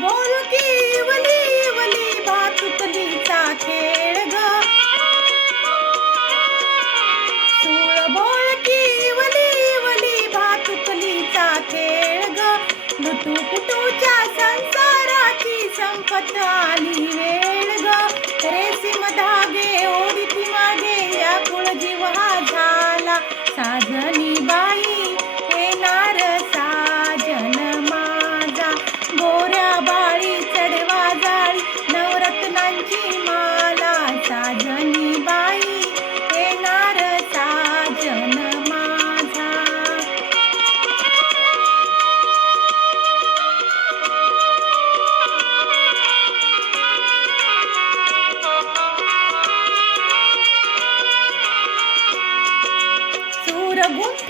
बोलकी वली वली भातुकलीचा खेळ ग. सूळ बोलकी वली वली भातुकलीचा खेळ ग. लुटू कुटूच्या संसाराची संपत आली वेळ ग. रेसिम धागे ओढीती मागे या जीव हा झाला. साजनी बाई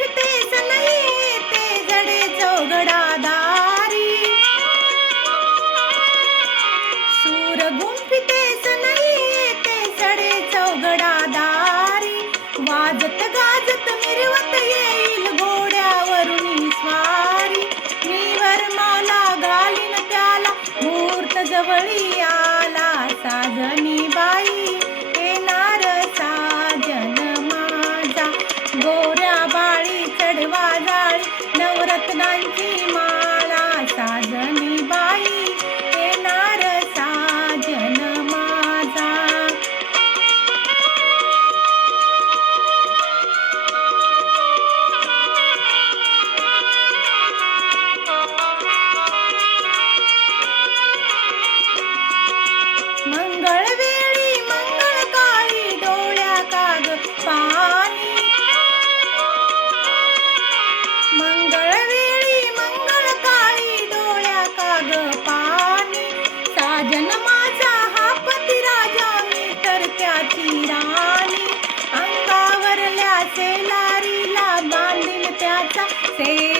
एकटेच नाही ते जडे चौघडादारी सूर गुंफते नाही ते जडे चौघडादारी वाजत गाजत मिरवत येईल घोड्यावरून स्वारी. मी वर माला घालीन त्याला मूर्त जवळी डोळ्या पाणी. साजन माझा हा पती राजा मी तर त्याची राणी. अंगावरल्या सेलारीला बांधील त्याचा से